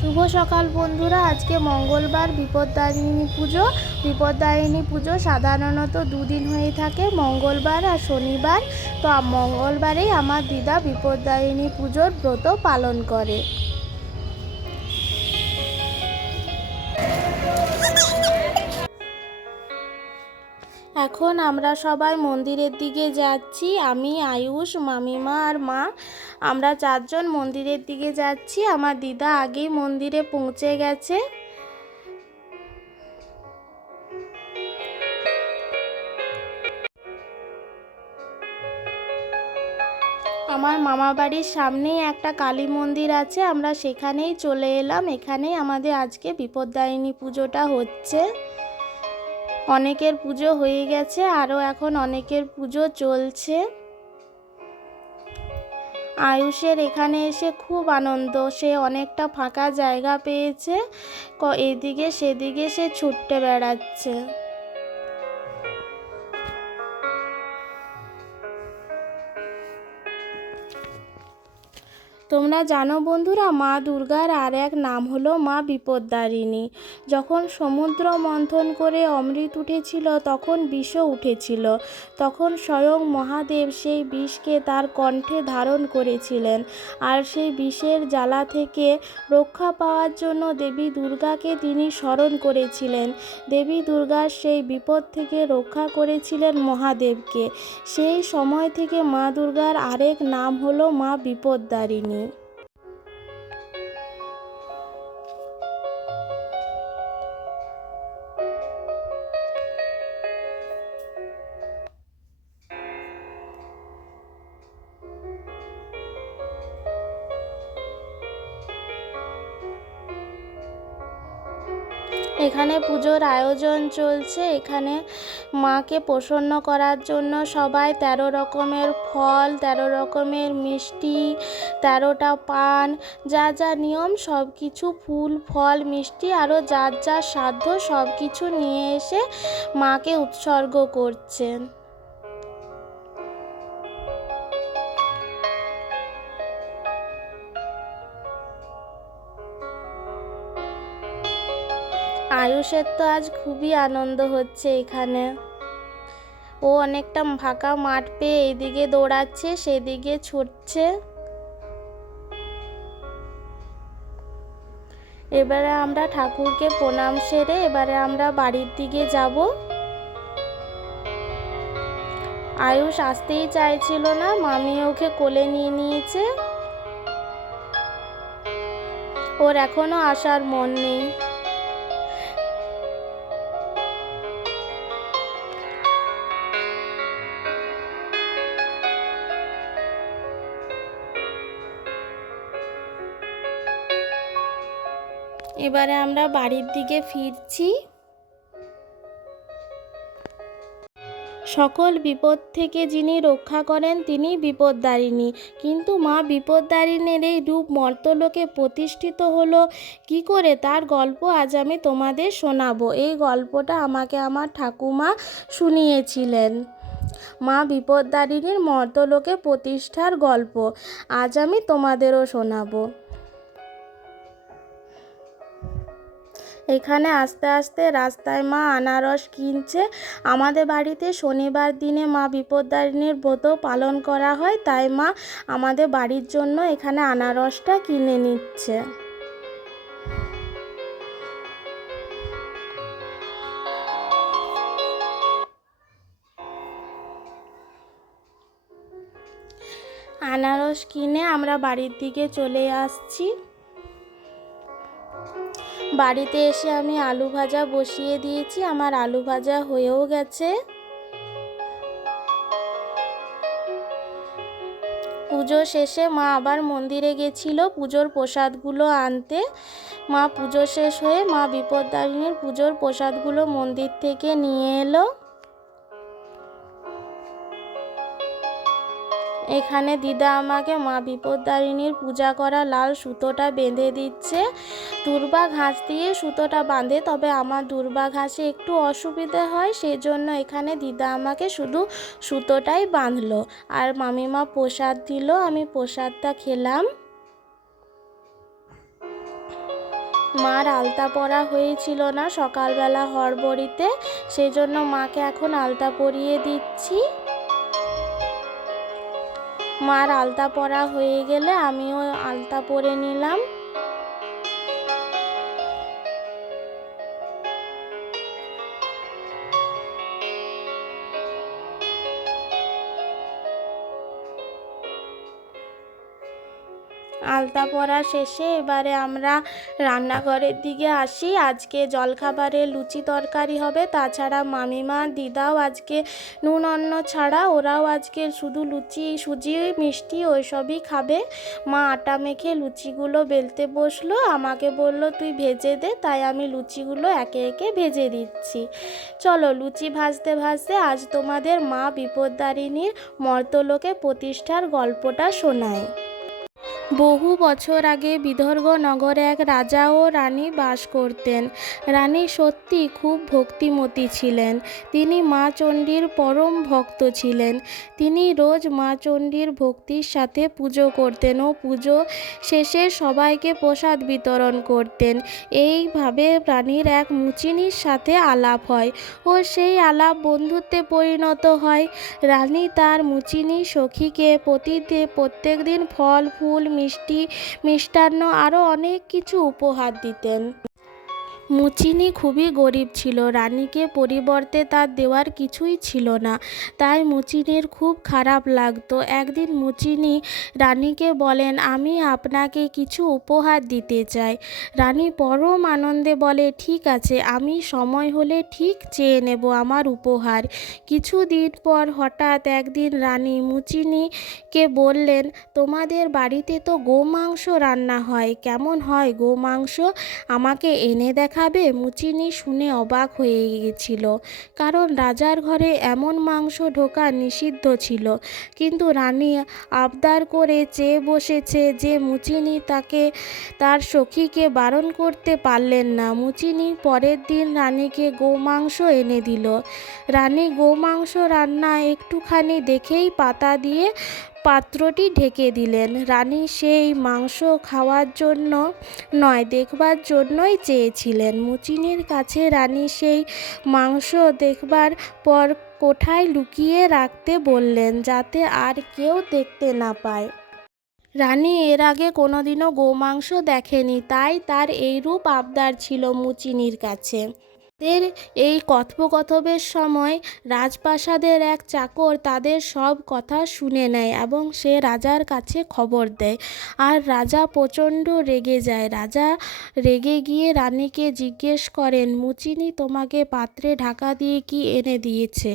শুভ সকাল বন্ধুরা। আজকে মঙ্গলবার, বিপদদায়িনী পুজো সাধারণত দুদিন হয়ে থাকে, মঙ্গলবার আর শনিবার। তো মঙ্গলবারেই আমার দিদা বিপদদায়িনী পুজোর ব্রত পালন করে। এখন আমরা সবাই মন্দিরের দিকে যাচ্ছি। আমি, আয়ুষ, মামিমা আর মা, আমরা চারজন মন্দিরের দিকে যাচ্ছি। আমার দিদা আগেই মন্দিরে পৌঁছে গেছে। আমার মামা বাড়ির সামনেই একটা কালী মন্দির আছে, আমরা সেখানেই চলে এলাম। এখানেই আমাদের আজকে বিপদদায়িনী পুজোটা হচ্ছে। অনেকের পুজো হয়ে গেছে, আরও এখন অনেকের পুজো চলছে। আয়ুষের এখানে এসে খুব আনন্দ, সে অনেকটা ফাঁকা জায়গা পেয়েছে, এদিকে সেদিকে সে ছুটে বেড়াচ্ছে। তোমরা জানো বন্ধুরা, মা দুর্গার আর এক নাম হলো মা বিপদদারিণী। যখন সমুদ্র মন্থন করে অমৃত উঠেছিল, তখন বিষও উঠেছিল। তখন স্বয়ং মহাদেব সেই বিষকে তার কণ্ঠে ধারণ করেছিলেন। আর সেই বিষের জ্বালা থেকে রক্ষা পাওয়ার জন্য দেবী দুর্গাকে তিনি স্মরণ করেছিলেন। দেবী দুর্গার সেই বিপদ থেকে রক্ষা করেছিলেন মহাদেবকে। সেই সময় থেকে মা দুর্গার আরেক নাম হলো মা বিপদদারিণী। এখানে পুজোর আয়োজন চলছে। এখানে মাকে প্রসন্ন করার জন্য সবাই 13 রকমের ফল, 13 রকমের মিষ্টি, 13টা পান, যা যা নিয়ম সব কিছু, ফুল ফল মিষ্টি আরও যার যার সাধ্য সব কিছু নিয়ে এসে মাকে উৎসর্গ করছেন। আয়ুষের তো আজ খুবই আনন্দ হচ্ছে এখানে। ও অনেকটা ফাঁকা মাঠ পেয়ে এইদিকে দৌড়াচ্ছে, সেদিকে ছুটছে। এবারে আমরা ঠাকুরকে প্রণাম সেরে এবারে আমরা বাড়ির দিকে যাব। আয়ুষ আসতেই চাইছিল না, মামি ওকে কোলে নিয়ে নিয়েছে। ওর এখনো আসার মন নেই। এবারে আমরা বাড়ির দিকে ফিরছি। সকল বিপদ থেকে যিনি রক্ষা করেন তিনি বিপদদারিণী। কিন্তু মা বিপদদারিণীর এই রূপ মর্ত্যলোকে প্রতিষ্ঠিত হলো কি করে, তার গল্প আজ আমি তোমাদের শোনাবো। এই গল্পটা আমাকে আমার ঠাকুমা শুনিয়েছিলেন। মা বিপদদারিণীর মর্ত্যলোকে প্রতিষ্ঠার গল্প আজ আমি তোমাদেরও শোনাবো। এখানে আস্তে আস্তে রাস্তায় মা আনারস কিনছে। আমাদের বাড়িতে শনিবার দিনে মা বিপদদারিণীর ব্রত পালন করা হয়, তাই মা আমাদের বাড়ির জন্য এখানে আনারসটা কিনে নিচ্ছে। আনারস কিনে আমরা বাড়ির দিকে চলে আসছি। বাড়িতে এসে আমি আলু ভাজা বসিয়ে দিয়েছি, আমার আলু ভাজা হয়েও গেছে। পুজো শেষে মা আবার মন্দিরে গেছিল পুজোর প্রসাদগুলো আনতে। মা পুজো শেষ হয়ে মা বিপদদারিণীর পুজোর প্রসাদগুলো মন্দির থেকে নিয়ে এলো। এখানে দিদা আমাকে মা বিপদদারিণীর পূজা করা লাল সুতোটা বেঁধে দিচ্ছে। দূর্বা ঘাস দিয়ে সুতোটা বাঁধে, তবে আমার দূর্বা ঘাসে একটু অসুবিধে হয়, সেজন্য এখানে দিদা আমাকে শুধু সুতোটাই বাঁধলো। আর মামিমা প্রসাদ দিল, আমি প্রসাদটা খেলাম। মার আলতা পরা হয়েছিল না সকালবেলা হরবড়িতে, সেই জন্য মাকে এখন আলতা পরিয়ে দিচ্ছি। মার আলতা পরা হয়ে গেলে আমিও আলতা পরে নিলাম। আলতা পরা শেষে এবারে আমরা রান্নাঘরের দিকে আসি। আজকে জলখাবারে লুচি তরকারি হবে, তাছাড়া মামিমা দিদাও আজকে নুন অন্ন ছাড়া ওরাও আজকে শুধু লুচি সুজি মিষ্টি ওইসবই খাবে। মা আটা মেখে লুচিগুলো বেলতে বসলো, আমাকে বলল তুই ভেজে দে, তাই আমি লুচিগুলো একে একে ভেজে দিচ্ছি। চলো লুচি ভাজতে ভাজতে আজ তোমাদের মা বিপদ্তারিণীর মর্তলোকে প্রতিষ্ঠার গল্পটা শোনাই। বহু বছর আগে বিদর্ভ নগরে এক রাজা ও রানী বাস করতেন। রানী সত্যি খুব ভক্তিমতী ছিলেন। তিনি মা চণ্ডীর পরম ভক্ত ছিলেন। তিনি রোজ মা চণ্ডীর ভক্তির সাথে পুজো করতেন ও পুজো শেষে সবাইকে প্রসাদ বিতরণ করতেন। এইভাবে রানীর এক মুচিনির সাথে আলাপ হয় ও সেই আলাপ বন্ধুত্বে পরিণত হয়। রানী তার মুচিনি সখীকে প্রত্যেক দিন ফল ফুল মিষ্টি মিষ্টান্ন আরও অনেক কিছু উপহার দিতেন। মুচিনি খুবই গরিব ছিল, রানীকে পরিবর্তে তার দেওয়ার কিছুই ছিল না, তাই মুচিনির খুব খারাপ লাগতো। একদিন মুচিনি রানীকে বলেন, আমি আপনাকে কিছু উপহার দিতে চাই। রানী পরম আনন্দে বলে, ঠিক আছে, আমি সময় হলে ঠিক চেয়ে নেব আমার উপহার। কিছুদিন পর হঠাৎ একদিন রানী মুচিনিকে বললেন, তোমাদের বাড়িতে তো গোমাংস রান্না হয়, কেমন হয় গোমাংস, আমাকে এনে দেখাবে? মুচিনি শুনে অবাক হয়ে গিয়েছিল, কারণ রাজার ঘরে এমন মাংস ঢোকা নিষিদ্ধ ছিল। কিন্তু রানী আবদার করে চেয়ে বসেছে যে মুচিনি তার সখীকে বারণ করতে পারলেন না। মুচিনি পরের দিন রানীকে গোমাংস এনে দিল। রানী গোমাংস রান্না একটুখানি দেখেই পাতা দিয়ে পাত্রটি ঢেকে দিলেন। রানী সেই মাংস খাওয়ার জন্য নয়, দেখবার জন্যই চেয়েছিলেন। মুচিনির কাছে রানী সেই মাংস দেখবার পর কোঠায় লুকিয়ে রাখতে বললেন, যাতে আর কেউ দেখতে না পায়। রানী এর আগে কোনোদিনও গোমাংস দেখেনি, তাই তার এইরূপ আবদার ছিল মুচিনির কাছে। তাদের এই কথোপকথনের সময় রাজপ্রাসাদের এক চাকর তাদের সব কথা শুনে নেয় এবং সে রাজার কাছে খবর দেয়। আর রাজা প্রচণ্ড রেগে যায়। রাজা রেগে গিয়ে রানীকে জিজ্ঞেস করেন, মুচিনি তোমাকে পাত্রে ঢাকা দিয়ে কি এনে দিয়েছে?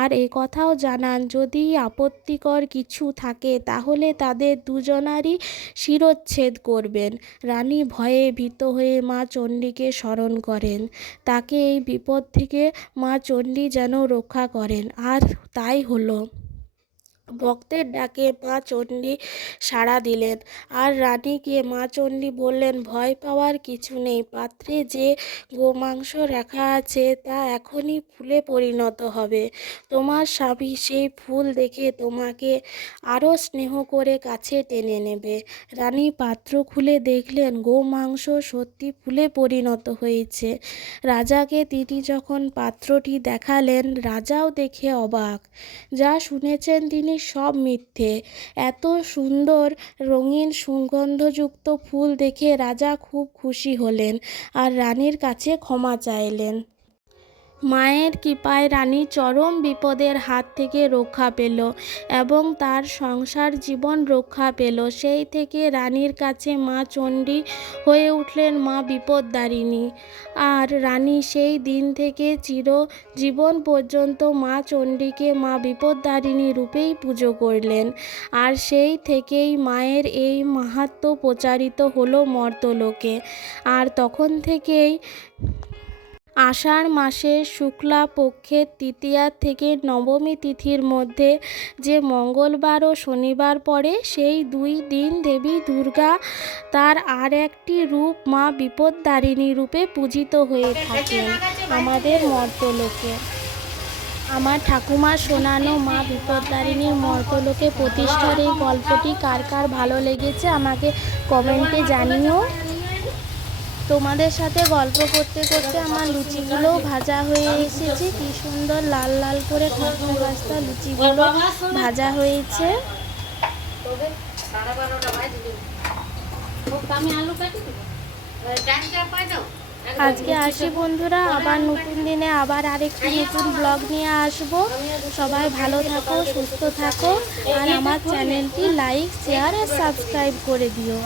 আর এ কথাও জানান, যদি আপত্তিকর কিছু থাকে তাহলে তাদের দুজনারই শিরচ্ছেদ করবেন। রানী ভয়ে ভীত হয়ে মা চণ্ডীকে স্মরণ করেন। তাকে এই বিপদ থেকে মা চণ্ডী যেন রক্ষা করেন। আর তাই হলো। ভক্তের ডাকে মা চণ্ডী সাড়া দিলেন। আর রানীকে মা চণ্ডী বললেন, ভয় পাওয়ার কিছু নেই, পাত্রে যে গোমাংস রাখা আছে তা এখনই ফুলে পরিণত হবে। তোমার স্বামী সেই ফুল দেখে তোমাকে আরও স্নেহ করে কাছে টেনে নেবে। রানী পাত্র খুলে দেখলেন গোমাংস সত্যি ফুলে পরিণত হয়েছে। রাজাকে তিনি যখন পাত্রটি দেখালেন, রাজাও দেখে অবাক। যা শুনেছেন তিনি সব মিথ্যে। এত সুন্দর রঙিন সুগন্ধযুক্ত ফুল দেখে রাজা খুব খুশি হলেন আর রানীর কাছে ক্ষমা চাইলেন। মায়ের কৃপায় রানী চরম বিপদের হাত থেকে রক্ষা পেল এবং তার সংসার জীবন রক্ষা পেল। সেই থেকে রানীর কাছে মা চণ্ডী হয়ে উঠলেন মা বিপদ্তারিণী। আর রানী সেই দিন থেকে চিরজীবন পর্যন্ত মা চণ্ডীকে মা বিপদ্তারিণী রূপেই পুজো করলেন। আর সেই থেকেই মায়ের এই মাহাত্ম্য প্রচারিত হলো মর্ত্যলোকে। আর তখন থেকেই আষাঢ় মাসের শুক্লা পক্ষের তৃতীয়া থেকে নবমী তিথির মধ্যে যে মঙ্গলবার ও শনিবার পড়ে, সেই দুই দিন দেবী দুর্গা তার আর একটি রূপ মা বিপদ্তারিণী রূপে পূজিত হয়ে থাকেন আমাদের মর্ত্যলোকে। আমার ঠাকুমার শোনানো মা বিপদ্তারিণীর মর্ত্যলোকে প্রতিষ্ঠার এই গল্পটি কার কার ভালো লেগেছে আমাকে কমেন্টে জানিও। তোমাদের সাথে গল্প করতে করতে আমার লুচিগুলোও ভাজা হয়ে এসেছে। কি সুন্দর লাল লাল করে খাস্তা খাস্তা লুচিগুলো ভাজা হয়েছে। আজকে আসি বন্ধুরা, আবার নতুন দিনে আবার আরেকটি নতুন ব্লগ নিয়ে আসবো। সবাই ভালো থাকো, সুস্থ থাকো, আর আমার চ্যানেলটি লাইক, শেয়ার আর সাবস্ক্রাইব করে দিও।